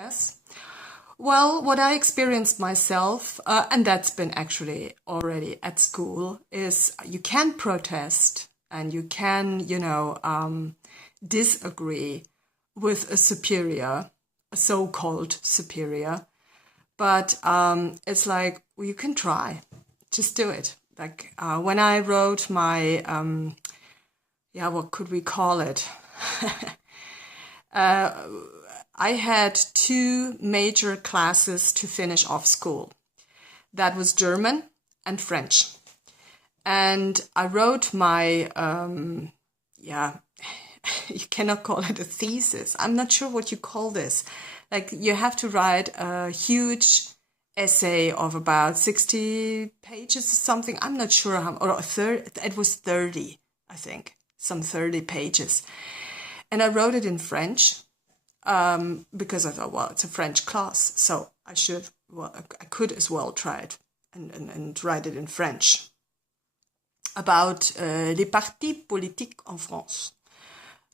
Yes. Well, what I experienced myself, and that's been actually already at school, is you can protest and you can, disagree with a superior, a so-called superior. But it's like, well, you can try, just do it. Like when I wrote my, what could we call it? I had two major classes to finish off school. That was German and French. And I wrote my, you cannot call it a thesis. I'm not sure what you call this. Like you have to write a huge essay of about 60 pages or something. I'm not sure how, or a third, it was 30, I think, some 30 pages. And I wrote it in French. Because I thought, well, it's a French class, so I could as well try it and write it in French about les partis politiques en France,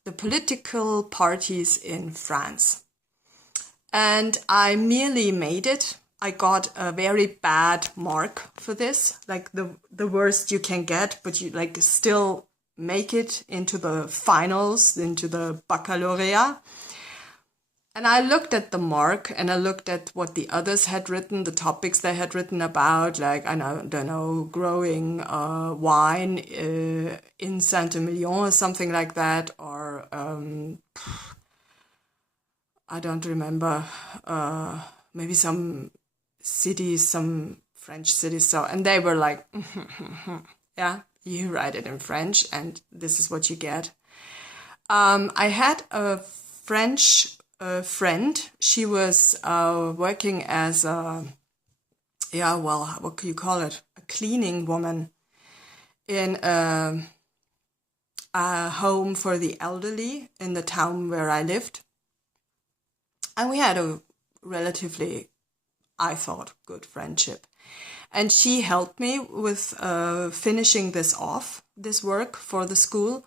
the political parties in France. And I merely made it. I got a very bad mark for this, like the worst you can get, but you like still make it into the finals, into the baccalaureate. And I looked at the mark and I looked at what the others had written, the topics they had written about, like, I don't know, growing wine in Saint-Emilion or something like that, or I don't remember, maybe some cities, some French cities. So, and they were like, yeah, you write it in French and this is what you get. I had a French friend. She was working as what could you call it? A cleaning woman in a home for the elderly in the town where I lived. And we had a relatively, I thought, good friendship. And she helped me with finishing this work for the school.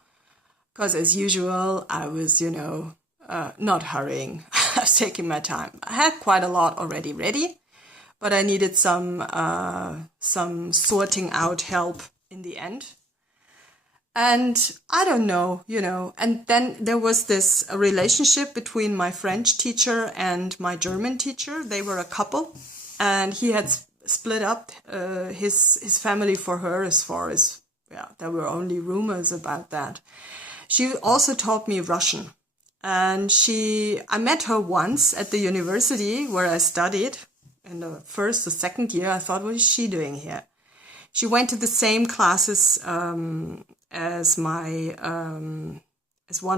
Because as usual, I was, not hurrying. I was taking my time. I had quite a lot already ready, but I needed some sorting out help in the end. And I don't know, and then there was this relationship between my French teacher and my German teacher. They were a couple, and he had split up his family for her as far as, there were only rumors about that. She also taught me Russian. And I met her once at the university where I studied in the first or second year. I thought, what is she doing here? She went to the same classes as one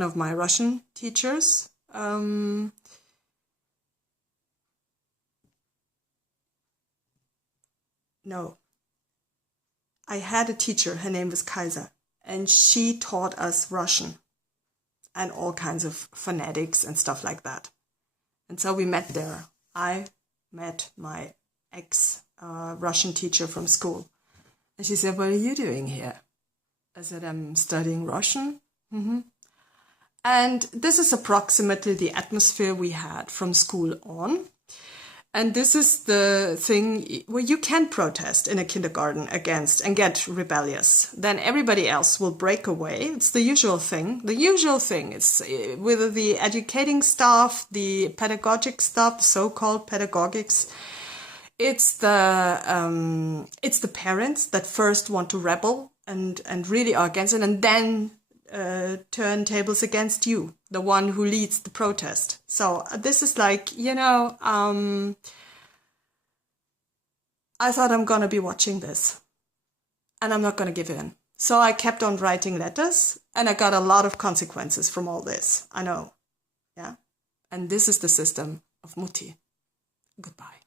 of my Russian teachers. No, I had a teacher. Her name was Kaiser, and she taught us Russian and all kinds of phonetics and stuff like that. And so we met there. I met my ex-Russian teacher from school. And she said, what are you doing here? I said, I'm studying Russian. Mm-hmm. And this is approximately the atmosphere we had from school on. And this is the thing where you can protest in a kindergarten against and get rebellious. Then everybody else will break away. It's the usual thing. The usual thing is with the educating staff, the pedagogic staff, so-called pedagogics. It's the parents that first want to rebel and really are against it, and then turn tables against you, the one who leads the protest. So this is like, I thought I'm going to be watching this and I'm not going to give in. So I kept on writing letters and I got a lot of consequences from all this. I know. Yeah. And this is the system of Mutti. Goodbye.